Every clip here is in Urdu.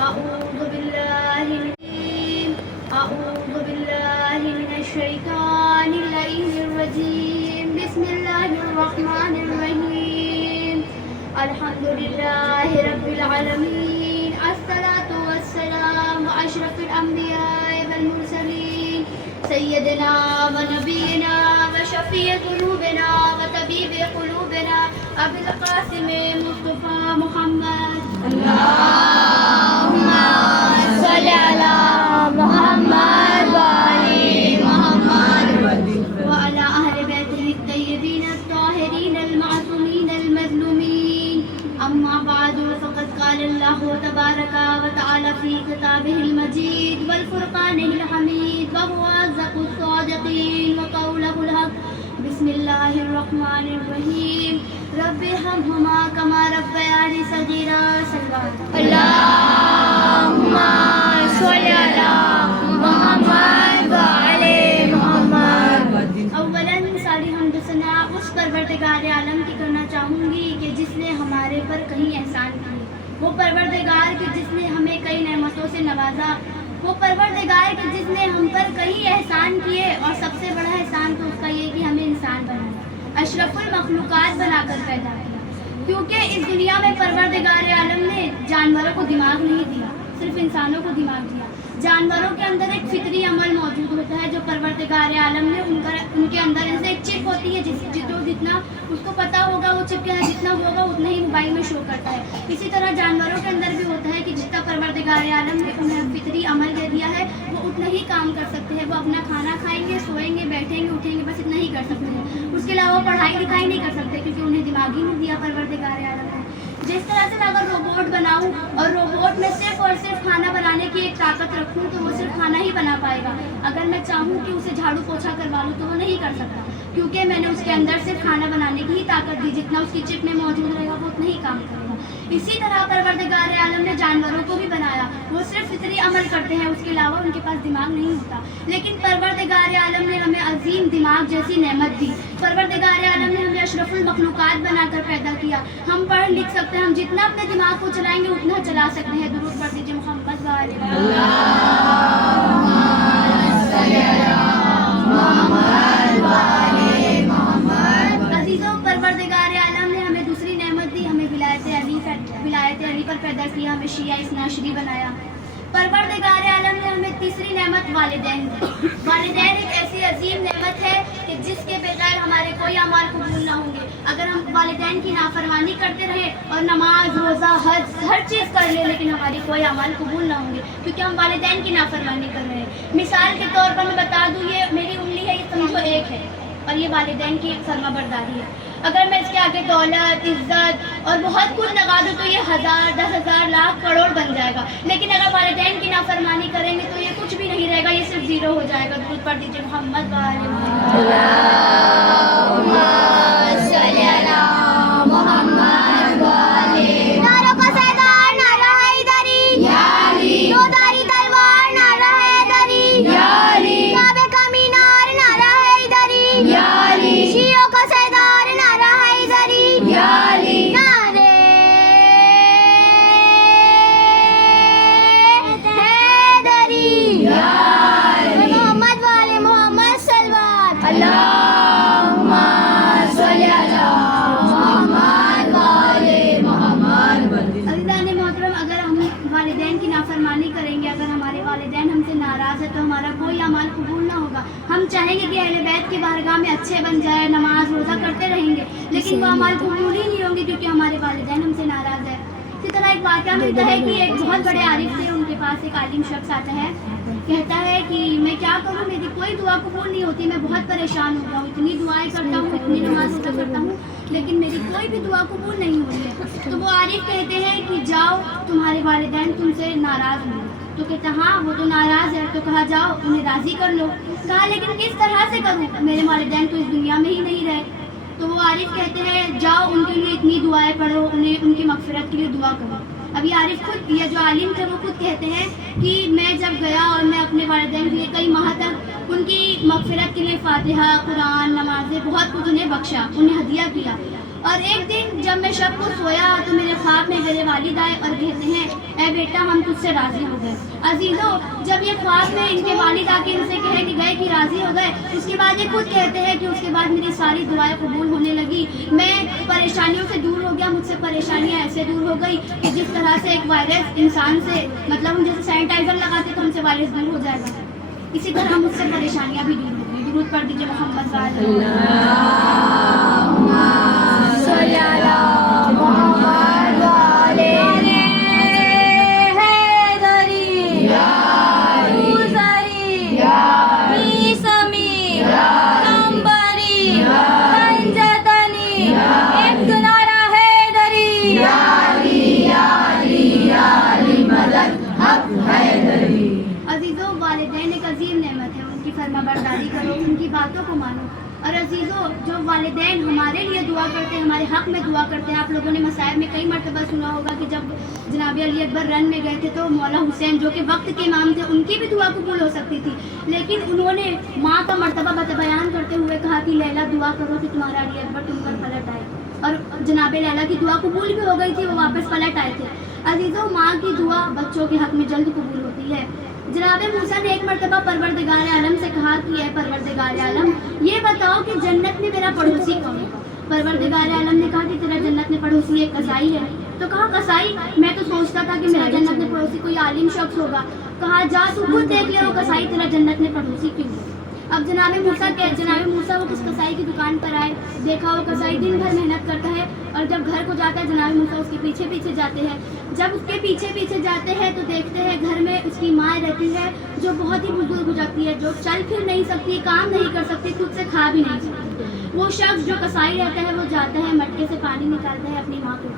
أعوذ بالله أعوذ بالله من الشيطان اللعين الرجيم. بسم الله الرحمن الرحيم. الحمد لله رب العالمين. الصلاة والسلام على أشرف الأنبياء والمرسلين سيدنا ونبينا وشفيع ذنوبنا وطبيب قلوبنا أبي القاسم مصطفى محمد. اللهم صل على محمد وآل محمد وعلى أهل بيته الطيبين الطاهرين المعصومين المظلومين. أما بعد فقد قال الله تبارك وتعالى في كتابه المجيد والفرقانه الحميد وهو أصدق الصادقين وقوله الحق. بسم الله الرحمن الرحيم. رب ارحمهما كما ربياني صغيرا. اللهم صل على محمد وآل محمد. اولاً ساری حمد و ثنا اس پروردگار عالم کی کرنا چاہوں گی کہ جس نے ہمارے پر کہیں احسان کیے، وہ پروردگار کہ جس نے ہمیں کئی نعمتوں سے نوازا، وہ پروردگار کہ جس نے ہم پر کئی احسان کیے، اور سب سے بڑا احسان تو اس کا یہ کہ ہمیں انسان بنایا، اشرف المخلوقات بنا کر پیدا کیا. کیونکہ اس دنیا میں پروردگار عالم نے جانوروں کو دماغ نہیں دیا، صرف انسانوں کو دماغ دیا. جانوروں کے اندر ایک فطری عمل موجود ہوتا ہے جو پروردگار عالم نے ان کے اندر ایسے ایک چپ ہوتی ہے جتنا اس کو پتہ ہوگا وہ چپ کے اندر جتنا ہوگا اتنا ہی موبائل میں شو کرتا ہے. اسی طرح جانوروں کے اندر بھی ہوتا ہے کہ جتنا پروردگار عالم نے انہیں فطری عمل دے دیا ہے وہ اتنا ہی کام کر سکتے ہیں. وہ اپنا کھانا کھائیں گے، سوئیں گے، بیٹھیں گے، اٹھیں گے، بس اتنا ہی کر سکتے ہیں. اس کے علاوہ پڑھائی لکھائی نہیں کر سکتے کیونکہ انہیں دماغ ہی نہیں دیا پروردگار عالم نے. جس طرح سے میں اگر روبوٹ بناؤں اور روبوٹ میں صرف اور صرف کھانا بنانے کی ایک طاقت رکھوں تو وہ صرف کھانا ہی بنا پائے گا. اگر میں چاہوں کہ اسے جھاڑو پوچھا کروا لوں تو وہ نہیں کر سکتا کیونکہ میں نے اس کے اندر صرف کھانا بنانے کی ہی طاقت دی. جتنا اس کی چپ میں موجود رہے گا وہ اتنا ہی کام کرے گا. اسی طرح پروردگار عالم نے جانوروں کو بھی بنایا، وہ صرف فطری عمل کرتے ہیں، اس کے علاوہ ان کے پاس دماغ نہیں ہوتا. لیکن پروردگار عالم نے ہمیں عظیم دماغ جیسی نعمت دی. پروردگار عالم نے ہمیں اشرف المخلوقات بنا کر پیدا کیا. ہم پڑھ لکھ سکتے ہیں، ہم جتنا اپنے دماغ کو چلائیں گے اتنا چلا سکتے ہیں. درود پڑھ دیجیے محمد وآلہ محمد. عزیزوں، پروردگار عالم نے ہمیں دوسری نعمت دی، ہمیں ولایت علی پر پیدا کیا، ہمیں شیعہ اثنا عشری بنایا. پروردگار عالم نے ہمیں تیسری نعمت والدین دی. والدین ایک ایسی عظیم نعمت ہے کہ جس کے بغیر ہمارے کوئی اعمال قبول نہ ہوں گے. اگر ہم والدین کی نافرمانی کرتے رہے اور نماز، روزہ، حج ہر چیز کر لیں لیکن ہماری کوئی اعمال قبول نہ ہوں گے کیونکہ ہم والدین کی نافرمانی کر رہے ہیں. مثال کے طور پر میں بتا دوں، یہ میری انگلی ہے، یہ سمجھو ایک ہے، اور یہ والدین کی فرما برداری ہے. اگر میں اس کے آگے دولت، عزت اور بہت کچھ لگا دوں تو یہ 1000، 10,000، لاکھ، کروڑ بن جائے گا. لیکن اگر والدین کی نافرمانی کریں گے تو یہ کچھ بھی نہیں رہے گا، یہ صرف زیرو ہو جائے گا. درود پڑھ دیجیے محمد وآلہ ہم چاہیں گے کہ اہل بیت کی بارگاہ میں اچھے بن جائے، نماز روزہ کرتے رہیں گے لیکن وہ اعمال قبول ہی نہیں ہوں گے کیونکہ ہمارے والدین ہم سے ناراض ہیں. اسی طرح ایک واقعہ ملتا ہے کہ ایک بہت بڑے عارف تھے، ان کے پاس ایک عالم شخص آتا ہے، کہتا ہے کہ میں کیا کروں، میری کوئی دعا قبول نہیں ہوتی، میں بہت پریشان ہو گیا ہوں، اتنی دعائیں کرتا ہوں، اتنی نماز روزہ کرتا ہوں لیکن میری کوئی بھی دعا قبول نہیں ہوتی ہے. تو وہ عارف کہتے ہیں کہ جاؤ، تمہارے والدین تم سے ناراض ہوں. تو کہتا ہاں وہ تو ناراض ہے. تو کہا جاؤ انہیں راضی کر لو. کہا لیکن کس طرح سے کروں، میرے والدین تو اس دنیا میں ہی نہیں رہے. تو وہ عارف کہتے ہیں جاؤ ان کے لیے اتنی دعائیں پڑھو، انہیں ان کی مغفرت کے لیے دعا کرو. ابھی عارف خود، یہ جو عالم تھے وہ خود کہتے ہیں کہ میں جب گیا اور میں اپنے والدین کے لیے کئی ماہ تک ان کی مغفرت کے لیے فاتحہ، قرآن، نمازیں، بہت کچھ انہیں بخشا، انہیں ہدیہ کیا. اور ایک دن جب میں شب کو سویا تو میرے خواب میں میرے والد آئے اور کہتے ہیں اے بیٹا ہم تجھ سے راضی ہو گئے. عزیزوں جب یہ خواب میں ان کے والد آ کے ان سے کہے کہ گئے کہ راضی ہو گئے, اس کے بعد یہ خود کہتے ہیں کہ اس کے بعد میری ساری دعائیں قبول ہونے لگی, میں پریشانیوں سے دور ہو گیا, مجھ سے پریشانیاں ایسے دور ہو گئی کہ جس طرح سے ایک وائرس انسان سے مطلب ہم جیسے سینیٹائزر لگاتے تو ہم سے وائرس دور ہو جائے گا, اسی طرح مجھ سے پریشانیاں بھی دور ہو گئی. درود پڑھ دیجیے محمد صلی اللہ محمد والے فرمانبرداری کرو, ان کی باتوں کو مانو. اور عزیزوں جو والدین ہمارے لیے دعا کرتے ہیں, ہمارے حق میں دعا کرتے ہیں, آپ لوگوں نے مصائب میں کئی مرتبہ سنا ہوگا کہ جب جناب علی اکبر رن میں گئے تھے تو مولا حسین جو کہ وقت کے امام تھے ان کی بھی دعا قبول ہو سکتی تھی, لیکن انہوں نے ماں کا مرتبہ بیان کرتے ہوئے کہا کہ لیلا دعا کرو کہ تمہارا علی اکبر تم پر پلٹ آئے, اور جناب لیلا کی دعا قبول بھی ہو گئی تھی, وہ واپس پلٹ آئے تھے. عزیزوں ماں کی دعا بچوں کے حق میں جلد قبول ہوتی ہے. جناب موسیٰ نے ایک مرتبہ پروردگار عالم سے کہا کہ اے پروردگار عالم یہ بتاؤ کہ جنت میں میرا پڑوسی کون ہے. پروردگار عالم نے کہا کہ تیرا جنت میں پڑوسی ایک قصائی ہے. تو کہا قصائی, میں تو سوچتا تھا کہ میرا جنت میں پڑوسی کوئی عالم شخص ہوگا. کہا جا تو خود دیکھ لے وہ قصائی تیرا جنت میں پڑوسی کیوں ہے. اب جناب موسیٰ وہ کس قصائی کی دکان پر آئے, دیکھا وہ قصائی دن بھر محنت کرتا ہے, اور جب گھر کو جاتا ہے جناب موسیٰ اس کے پیچھے پیچھے جاتے ہیں. جب اس کے پیچھے پیچھے جاتے ہیں تو دیکھتے ہیں گھر میں اس کی ماں رہتی ہے جو بہت ہی بزرگ ہو جاتی ہے, جو چل پھر نہیں سکتی, کام نہیں کر سکتی, خود سے کھا بھی نہیں سکتی. وہ شخص جو قصائی رہتا ہے وہ جاتا ہے مٹکے سے پانی نکالتا ہے اپنی ماں کو,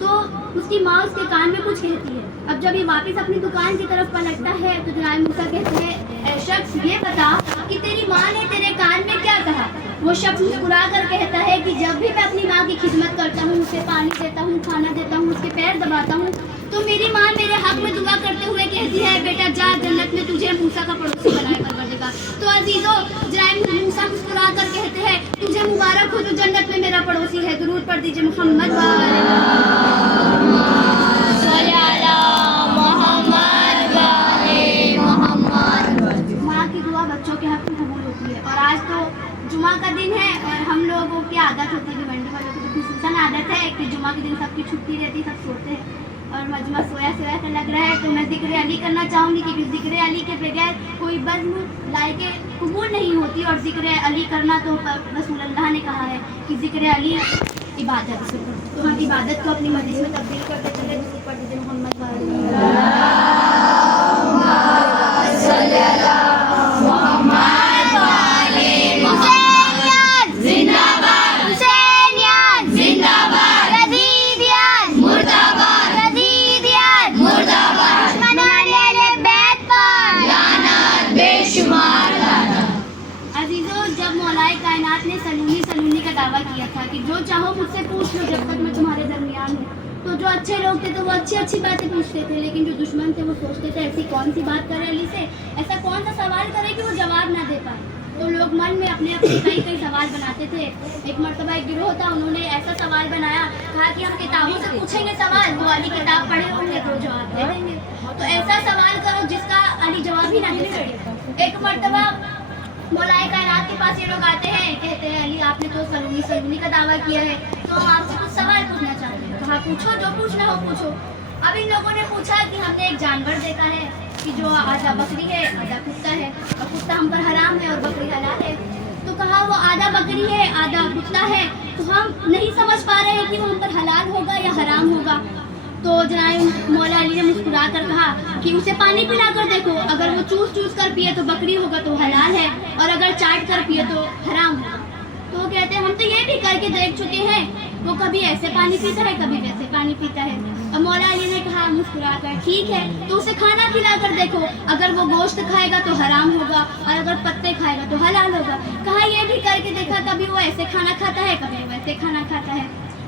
تو اس کی ماں اس کے کان میں کچھ کہتی ہے. اب جب یہ واپس اپنی دکان کی طرف پلٹتا ہے تو جناب موسیٰ کہتے ہیں اے شخص یہ بتا کہ تیری ماں نے تیرے کان میں کیا کہا. وہ شخص مسکرا کر کہتا ہے کہ جب بھی میں اپنی ماں کی خدمت کرتا ہوں, اسے پانی دیتا ہوں, کھانا دیتا ہوں, اس کے پیر دباتا ہوں, تو میری ماں میرے حق میں دعا کرتے ہوئے کہتی ہے بیٹا جا جنت میں تجھے موسیٰ کا پڑوسی بنائے پروردگار. تو عزیزوں جناب موسیٰ مسکرا کر کہتے ہیں تجھے مبارک ہو جو جنت میں میرا پڑوسی ہے. درود پڑھ دیجیے محمد صلی اللہ محمد والے محمد. ماں کی دعا بچوں کے حق میں قبول ہوتی ہے. اور آج تو جمعہ کا دن ہے اور ہم لوگوں کی عادت ہوتی ہے, گھنٹے والوں کی خصوصاً عادت ہے کہ جمعہ کے دن سب کی چھٹی رہتی, سب سوتے ہیں اور مجمع سویا سویا سا لگ رہا ہے. تو میں ذکر علی کرنا چاہوں گی کیونکہ ذکر علی کے بغیر کوئی بزم لائق قبول نہیں ہوتی, اور ذکر علی کرنا تو رسول اللہ نے کہا ہے کہ ذکر علی عبادت. تو ہم عبادت کو اپنی مجلس میں تبدیل کرتے چلے. درود پڑھ دیجیے محمد کیا تھا کہ جو چاہو مجھ سے پوچھ لو جب تک میں تمہارے درمیان ہوں. تو جو اچھے لوگ تھے تو وہ اچھی باتیں پوچھتے تھے, لیکن جو دشمن تھے وہ سوچتے تھے ایسی کون سی بات کرے علی سے, ایسا کون سا سوال کرے کہ وہ جواب نہ دے پائے. تو لوگ من میں اپنے کئی سوال بناتے تھے. ایک مرتبہ ایک گروہ تھا, انہوں نے ایسا سوال بنایا, کہا کہ ہم کتابوں سے پوچھیں گے سوال, تو علی کتاب پڑھے ہوں گے تو جواب دے دیں گے. تو ایسا سوال کرو جس کا علی جواب ہی نہ دے سکے. ایک مرتبہ مولا کائنات کے پاس یہ لوگ آتے ہیں, کہتے ہیں علی آپ نے تو سلونی کا دعویٰ کیا ہے, تو ہم آپ سے کچھ سوال پوچھنا چاہتے ہیں. کہا پوچھو, جو پوچھنا ہو پوچھو. اب ان لوگوں نے پوچھا کہ ہم نے ایک جانور دیکھا ہے کہ جو آدھا بکری ہے آدھا کتا ہے, اور کتا ہم پر حرام ہے اور بکری حلال ہے. تو کہا وہ آدھا بکری ہے آدھا کتا ہے, تو ہم نہیں سمجھ پا رہے ہیں کہ وہ ہم پر حلال ہوگا یا حرام ہوگا. تو جناب مولا علی نے مسکرا کر کہا کہ اسے پانی پلا کر دیکھو, اگر وہ چوس کر پیے تو بکری ہوگا تو حلال ہے, اور اگر چاٹ کر پیے تو حرام ہوگا. تو وہ کہتے ہیں ہم تو یہ بھی کر کے دیکھ چکے ہیں, وہ کبھی ایسے پانی پیتا ہے کبھی ویسے پانی پیتا ہے. اور مولا علی نے کہا مسکرا کر ٹھیک ہے تو اسے کھانا کھلا کر دیکھو, اگر وہ گوشت کھائے گا تو حرام ہوگا, اور اگر پتے کھائے گا تو حلال ہوگا. کہا یہ بھی کر کے دیکھا, کبھی وہ ایسے کھانا کھاتا ہے کبھی ویسے کھانا کھاتا ہے.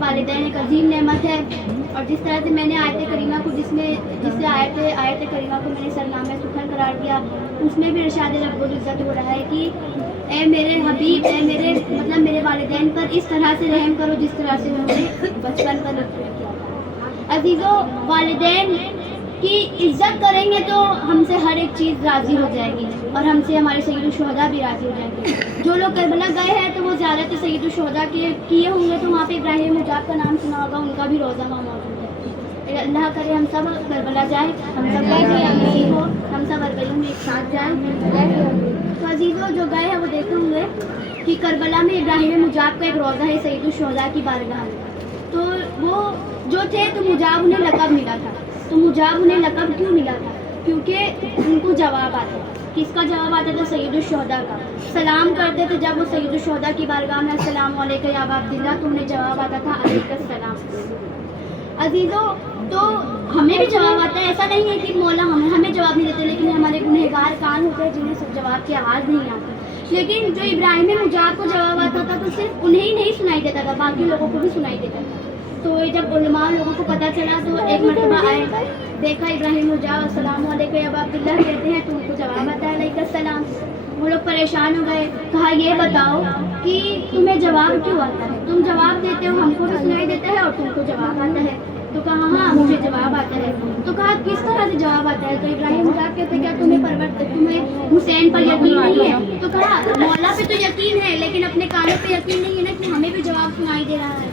والدین ایک عظیم نعمت ہے، اور جس طرح سے میں نے آیت کریمہ کو جس سے آیت کریمہ کو میں نے سرنامہ سخن قرار دیا، اس میں بھی ارشاد رب العزت ہو رہا ہے کہ اے میرے حبیب، اے میرے والدین پر اس طرح سے رحم کرو جس طرح سے انہوں نے بچپن پر رحم کیا تھا۔ عزیزو، والدین کی عزت کریں گے تو ہم سے ہر ایک چیز راضی ہو جائے گی، اور ہم سے ہمارے سید الشہداء بھی راضی ہو جائیں گے۔ جو لوگ کربلا گئے ہیں تو وہ زیارت سید الشہداء کیے ہوں گے، تو وہاں پہ ابراہیم مجاب کا نام سنا ہوگا، ان کا بھی روزہ وہاں موجود ہے۔ اللہ کرے ہم سب کربلا جائیں، ہم سب ہم سب اربعین میں ایک ساتھ جائیں۔ تو عزیزوں، جو گئے ہیں وہ دیکھتے ہوں گے کہ کربلا میں ابراہیم مجاب کا ایک روزہ ہے سید الشہداء کی بارگاہ میں۔ تو وہ جو تھے تو مجاب انہیں لقب ملا تھا۔ تو مجاب انہیں لقب کیوں ملا تھا؟ کیونکہ ان کو جواب آتا تھا۔ کس کا جواب آتا تھا؟ سید الشہداء کا۔ سلام کرتے تھے جب وہ سید الشہداء کی بارگاہ میں، السلام علیکم یا ابا عبداللہ، تو انہیں جواب آتا تھا علیکم السلام۔ عزیزوں، تو ہمیں بھی جواب آتا ہے، ایسا نہیں ہے کہ مولا ہمیں جواب نہیں دیتے، لیکن ہمارے گنہگار کان ہوتے ہیں جنہیں سب جواب کی آواز نہیں آتی۔ لیکن جو ابراہیم مجاب کو جواب آتا تھا تو صرف انہیں ہی نہیں سنائی دیتا تھا، باقی لوگوں کو بھی سنائی دیتا تھا۔ تو جب علماء لوگوں کو پتہ چلا تو ایک مرتبہ آئے، دیکھا ابراہیم مجاب السلام علیکم یا ابا عبداللہ کہتے ہیں تو ان کو جواب آتا ہے علیکم السلام۔ وہ لوگ پریشان ہو گئے، کہا یہ بتاؤ کہ تمہیں جواب کیوں آتا ہے؟ تم جواب دیتے ہو، ہم کو بھی سنائی دیتا ہے اور تم کو جواب آتا ہے۔ تو کہا ہاں مجھے جواب آتا ہے۔ تو کہا کس طرح سے جواب آتا ہے؟ تو ابراہیم مجاب کہتے ہیں کیا تمہیں حسین پر یقین نہیں ہے؟ تو کہا مولا پہ تو یقین ہے لیکن اپنے کانوں پہ یقین نہیں ہے نا کہ ہمیں بھی جواب سنائی دے رہا ہے۔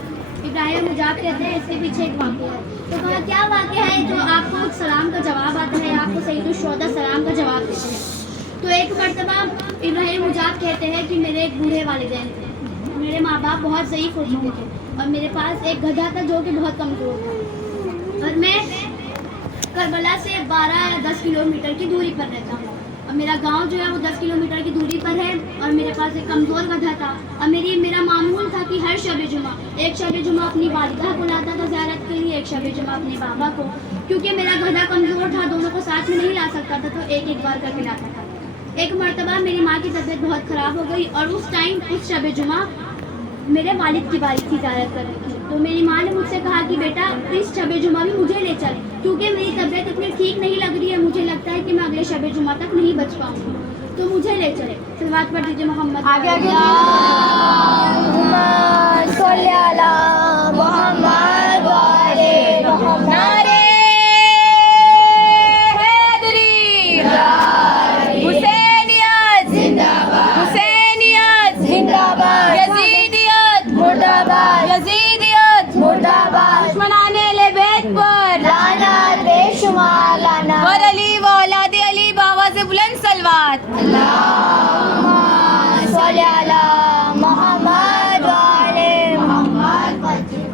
ابراہیم مجاب کہتے ہیں اس کے پیچھے ایک واقعہ ہے۔ تو کہا کیا واقعہ ہے جو آپ کو سلام کا جواب آتا ہے، آپ کو سید الشہداء سلام کا جواب دیتے ہیں؟ تو ایک مرتبہ ابراہیم مجاب کہتے ہیں کہ میرے ایک بوڑھے والدین تھے، میرے ماں باپ بہت ضعیف ہو چکے تھے اور میرے پاس ایک گدھا تھا جو کہ بہت کمزور تھا، اور میں کربلا سے 12 یا 10 کلومیٹر کی دوری پر رہتا ہوں، اور میرا گاؤں جو ہے وہ 10 کلومیٹر کی دوری پر ہے، اور میرے پاس ایک کمزور گدھا تھا، اور میرا معمول تھا کہ ہر شب جمعہ ایک شب جمعہ اپنی والدہ کو لاتا تھا زیارت کے لیے، ایک شب جمعہ اپنے بابا کو، کیونکہ میرا گدھا کمزور تھا، دونوں کو ساتھ میں نہیں لا سکتا تھا، تو ایک ایک بار کر کے لاتا تھا۔ ایک مرتبہ میری ماں کی طبیعت بہت خراب ہو گئی، اور اس شب جمعہ میرے والد کی باری تھی زیارت کرنے کی، تو میری ماں نے مجھ سے کہا کہ بیٹا اس شب جمعہ بھی مجھے لے چل، کیونکہ میری طبیعت اتنی ٹھیک نہیں لگ رہی ہے، مجھے لگتا ہے کہ میں اگلے شب جمعہ تک نہیں بچ پاؤں گی، تو مجھے لے چلے۔ صلوات پڑھ دیجیے محمد آگے آگے صلی علی محمد وعلی محمد۔ نعرے حیدری، حسینیت زندہ باد، حسینیت زندہ باد، یزیدیت مردہ باد، یزیدیت مردہ باد، دشمنان اہل بیت پر لعنت بے شمار لعنت، اور علی و اولاد علی بآواز بلند صلوات۔ اللہم صلی علی محمد وعلی محمد۔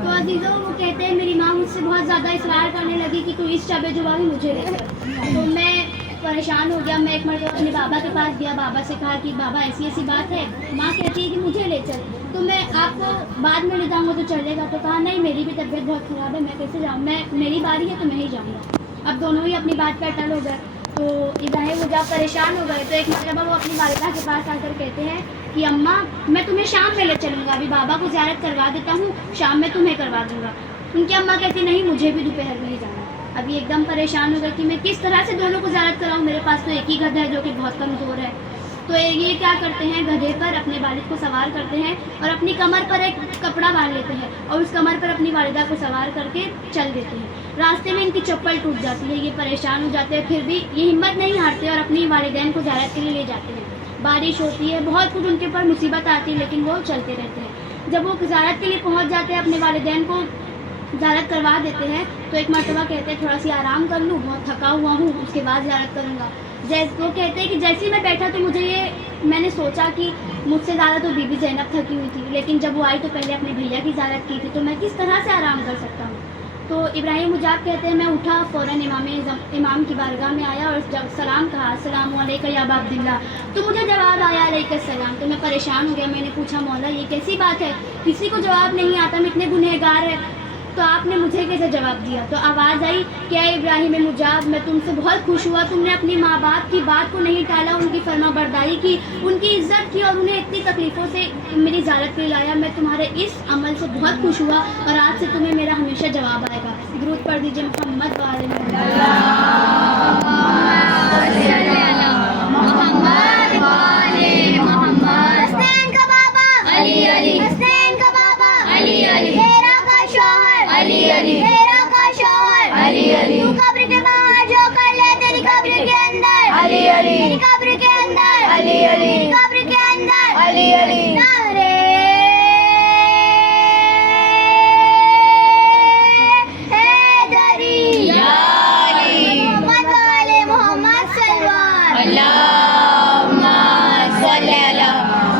تو عزیزوں، وہ کہتے ہیں میری ماں مجھ سے بہت زیادہ اصرار کرنے لگی کہ تو اس شب جمعہ بھی مجھے لے چل، تو میں پریشان ہو گیا۔ میں ایک مرتبہ اپنے بابا کے پاس گیا، بابا سے کہا کہ بابا ایسی ایسی بات ہے، ماں کہتی ہے کہ مجھے لے چل، تو میں آپ کو بعد میں لے جاؤں گا تو چلے گا؟ تو کہا نہیں، میری بھی طبیعت بہت خراب ہے، میں کیسے جاؤں، میری باری ہے تو میں ہی جاؤں گا۔ اب دونوں ہی اپنی بات پہ اٹل ہو گئے، تو ابراہیم مجاب پریشان ہو گئے، تو ایک مرتبہ وہ اپنی والدہ کے پاس آ کر کہتے ہیں کہ اماں میں تمہیں شام میں لے چلوں گا، ابھی بابا کو زیارت کروا دیتا ہوں، شام میں تمہیں کروا دوں گا۔ ان کی اماں کہتی نہیں، مجھے بھی دوپہر میں ہی جانا ہے۔ ابھی ایک دم پریشان ہو گئے کہ میں کس طرح سے دونوں کو زیارت کراؤں، میرے پاس تو ایک ہی گدھا ہے جو کہ بہت کمزور ہے۔ تو یہ کیا کرتے ہیں، گدھے پر اپنے والد کو سوار کرتے ہیں اور اپنی کمر پر ایک کپڑا باندھ لیتے ہیں اور اس کمر پر اپنی والدہ کو سوار کر کے چل دیتے ہیں۔ راستے میں ان کی چپل ٹوٹ جاتی ہے، یہ پریشان ہو جاتے ہیں، پھر بھی یہ ہمت نہیں ہارتے اور اپنی والدین کو زیارت کے لیے لے جاتے ہیں۔ بارش ہوتی ہے، بہت کچھ ان کے اوپر مصیبت آتی ہے، لیکن وہ چلتے رہتے ہیں۔ جب وہ زیارت کے لیے پہنچ جاتے ہیں، اپنے والدین کو زیارت کروا دیتے ہیں، تو ایک مرتبہ کہتے ہیں تھوڑا سی آرام کر لوں، بہت تھکا ہوا ہوں، اس کے بعد زیارت کروں گا۔ وہ کہتے ہیں کہ جیسے ہی میں بیٹھا تو میں نے سوچا کہ مجھ سے زیادہ تو بی بی زینب تھکی ہوئی تھی، لیکن جب وہ آئی تو پہلے اپنے بھیا کی زیارت کی تھی، تو میں کس طرح سے آرام کر سکتا ہوں؟ تو ابراہیم مجاب کہتے ہیں میں اٹھا، فوراً امام کی بارگاہ میں آیا اور جب سلام کہا السلام علیکم یا ابا عبداللہ، تو مجھے جواب آیا علیکم السلام۔ تو میں پریشان ہو گیا، میں نے پوچھا مولا یہ کیسی بات ہے، کسی کو جواب نہیں آتا، ہم اتنے گنہگار ہیں۔ تو آپ نے مجھے کیسے جواب دیا؟ تو آواز آئی کہ اے ابراہیم مجاب، میں تم سے بہت خوش ہوا، تم نے اپنی ماں باپ کی بات کو نہیں ٹالا، ان کی فرما برداری کی، ان کی عزت کی اور انہیں اتنی تکلیفوں سے میری زیارت کے لیے لایا۔ میں تمہارے اس عمل سے بہت خوش ہوا اور آج سے تمہیں میرا ہمیشہ جواب آئے گا۔ درود پڑھ دیجیے محمد وعلی حسین کا بابا علی علی، حسین کا بابا علی علی، ہیرا کا شوہر علی علی، ہیرا کا شوہر علی علی، تو قبر کے باہر جو کر لے تیری قبر کے اندر علی علی، تیری قبر کے اندر علی علی، تیری قبر کے اندر علی علی، نعرے حیدری یا علی، محمد والے محمد سلوار اللہم صلی علی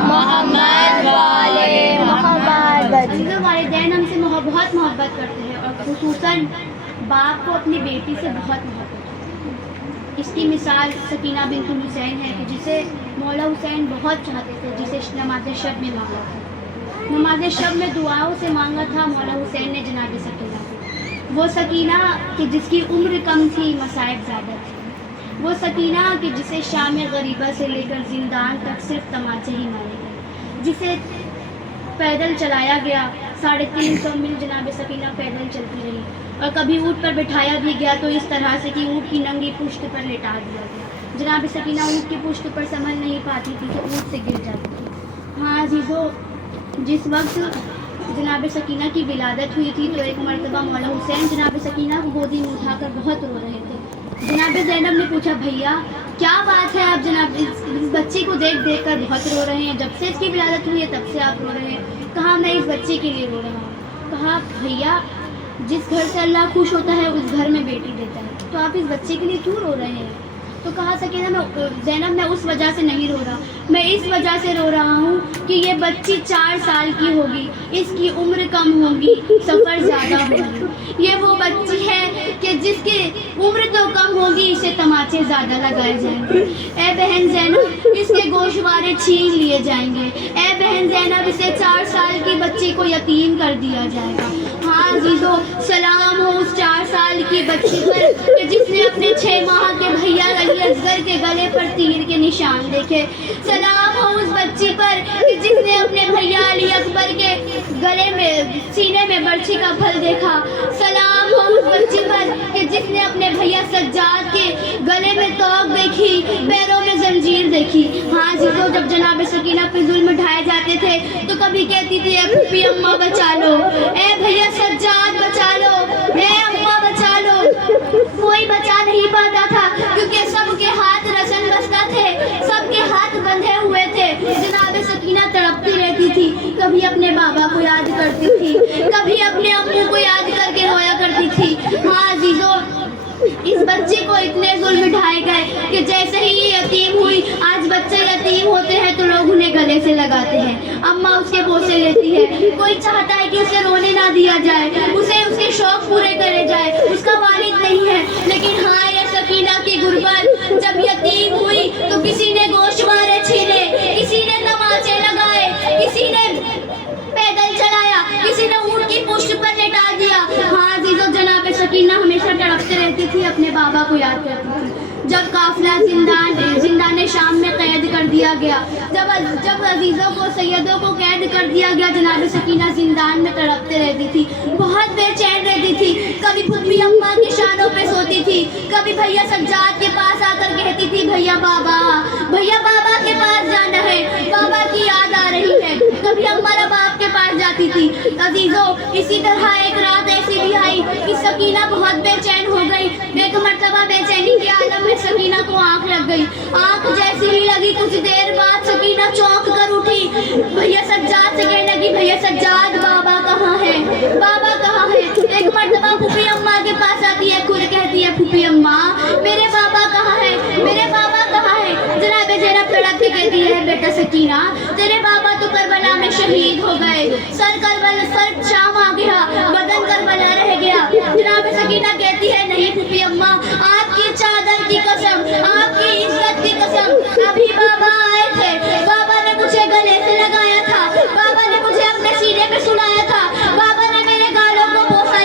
محمد والے محمد۔ عزیزوں، والدین ہم سے بہت محبت کرتے ہیں اور خصوصاً باپ کو اپنی بیٹی سے بہت محبت کرتے ہیں۔ اس کی مثال سکینہ بنت حسین ہے کہ جسے مولا حسین بہت چاہتے تھے، جسے نماز شب میں مانگا تھا، نماز شب میں دعاؤں سے مانگا تھا مولا حسین نے جناب سکینہ کو۔ وہ سکینہ کہ جس کی عمر کم تھی، مصائب زیادہ تھی، وہ سکینہ کہ جسے شام غریبہ سے لے کر زندان تک صرف تماچے ہی مارے گئے، جسے پیدل چلایا گیا 350 میل جناب سکینہ پیدل چلتی رہی، اور کبھی اونٹ پر بٹھایا بھی گیا تو اس طرح سے کہ اونٹ کی ننگی پشت پر لٹا دیا گیا۔ جناب سکینہ اونٹ کی پشت پر سنبھل نہیں پاتی تھی کہ اونٹ سے گر جاتی تھی۔ ہاں عزیزو، جس وقت جناب سکینہ کی ولادت ہوئی تھی تو ایک مرتبہ مولا حسین جناب سکینہ کو گودی میں اٹھا کر بہت رو رہے تھے۔ جناب زینب نے پوچھا، بھیا کیا بات ہے، آپ جناب اس بچی کو دیکھ دیکھ کر بہت رو رہے ہیں، جب سے اس کی ولادت ہوئی ہے تب سے آپ رو رہے ہیں؟ کہا میں اس بچے کے لیے رو رہا ہوں۔ کہا بھیا جس گھر سے اللہ خوش ہوتا ہے اس گھر میں بیٹی دیتا ہے، تو آپ اس بچے کے لیے کیوں رو رہے ہیں؟ تو کہا سکینہ زینب میں اس وجہ سے نہیں رو رہا، میں اس وجہ سے رو رہا ہوں کہ یہ بچی 4 سال کی ہوگی، اس کی عمر کم ہوگی، سفر زیادہ ہوگی، یہ وہ بچی ہے کہ جس کی عمر تو کم ہوگی، اسے تماچے زیادہ لگائے جائیں گے، اے بہن زینب اس کے گوشوارے چھین لیے جائیں گے، اے بہن زینب اسے 4 سال کی بچی کو یتیم کر دیا جائے گا۔ ہاں عزیزو، سلام ہو اس 4 سال کی بچی پر کہ جس نے اپنے 6 ماہ کے بھیا علی اصغر کے گلے پر تیر کے نشان دیکھے، سلام ہو اس بچی پر کہ جس نے اپنے بھیا علی اکبر کے گلے میں سینے میں برچھی کا پھل دیکھا، سلام ہو اس بچی پر کہ جس نے اپنے بھیا سجاد کے گلے میں توق دیکھی، پیروں میں زنجیر دیکھی۔ ہاں عزیزو، جب جناب سکینہ پہ ظلم ڈھائے جاتے تھے تو کبھی کہتی تھی اے پھوپھی اماں بچا لو، اے بھیا سجاد بچا لو، اے اماں بچا لو، کوئی بچا نہیں پاتا تھا کیونکہ سب کے ہاتھ رسن بستہ تھے، سب کے ہاتھ بندھے ہوئے تھے۔ جناب سکینہ تڑپتی رہتی تھی، کبھی اپنے بابا کو یاد کرتی تھی، کبھی اپنے ابو کو یاد کر کے رویا کرتی تھی۔ ہاں عزیزو، اس بچے کو اتنے ظلم ڈھائے گئے کہ جیسے ہی یہ یتیم ہوئی، آج بچے یتیم ہوتے ہیں تو لوگ انہیں گلے سے لگاتے ہیں، اماں اس کے بوسے لیتی ہے، کوئی چاہتا ہے کہ اسے رونے نہ دیا جائے، اسے اس کے شوق پورے کرے جائے، اس کا والد نہیں ہے۔ لیکن ہاں یہ سکینہ کی غربت، جب یتیم ہوئی تو کسی نے گوشوارے چھینے، کسی نے تماچے لگائے، کسی نے پیدل چلایا، کسی نے اونٹ کی پشت پر لٹا دیا۔ ہاں عزیزو، جناب سکینہ ہمیشہ تڑپتے رہتی تھی، اپنے بابا کو یاد کرتی تھی۔ جب قافلہ زندان شام میں قید کر دیا گیا، جب عزیزوں کو سیدوں کو قید کر دیا گیا، جناب سکینہ زندان میں تڑپتے رہتی تھی، بہت بے چین رہتی تھی، کبھی پھوپھی اماں کی شانوں پہ سوتی تھی، کبھی بھیا سجاد کے پاس آ کر کہتی تھی بھیا بابا کے پاس جانا ہے، بابا کی یاد آ رہی ہے، کبھی اماں رباب کے پاس جاتی تھی۔ عزیزو، اسی طرح ایک رات ایسی بھی آئی کہ سکینہ بہت بے چین ہو گئی، ایک مرتبہ بے چینی کے عالم میں سکینہ کو آنکھ لگ گئی، آنکھ جیسی ہی لگی کچھ دیر بعد سکینہ چونک کر اٹھی، بھیا سجاد سے کہنے لگی بھیا سجاد بابا کہاں ہے، بابا کہاں ہے؟ ایک مرتبہ پھوپھی اماں کے پاس آتی ہے، خود کہتی ہے پھوپھی اماں میرے بابا کہاں ہے، میرے بابا کہاں ہے؟ جناب زینب تڑپ کے کہتی ہے بیٹا سکینہ تیرے بابا تو کربلا میں شہید ہو گئے، سر شام آ گیا، بدن کربلا رہ گیا۔ جناب سکینہ کہتی ہے نہیں پھوپھی اماں، آپ کی چادر کی قسم، آپ کی عزت کی قسم، ابھی بابا آئے تھے، بابا نے مجھے گلے سے لگایا تھا، بابا نے مجھے اپنے سینے پہ سلایا تھا، بابا نے میرے گالوں کو بوسہ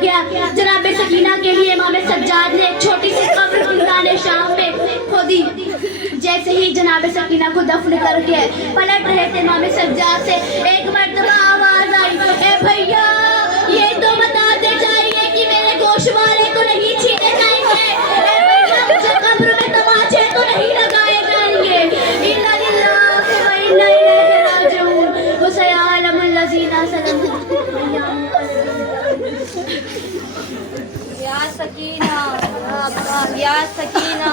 دیا گیا. جناب سکینہ کے لیے امام سجاد نے ایک چھوٹی سی قبر بلدان شام میں کھودی. جیسے ہی جناب سکینہ کو دفن کر کے پلٹ رہے تھے امام سجاد سے ایک مرتبہ آواز آئی, اے بھیا یہ تو بتاتے چاہیے کہ میرے گوشوارے تو نہیں چھینے جائیں گے, اے بھیا مجھے قبر میں تماچے تو نہیں لگائے جائیں گے. اِنَّا لِلَّهِ وَإِنَّا إِلَيْهِ رَاجِعُونَ. وَسَيَعْلَمُ الَّذِينَ ظَلَمُوا یا سکینہ, یا سکینہ.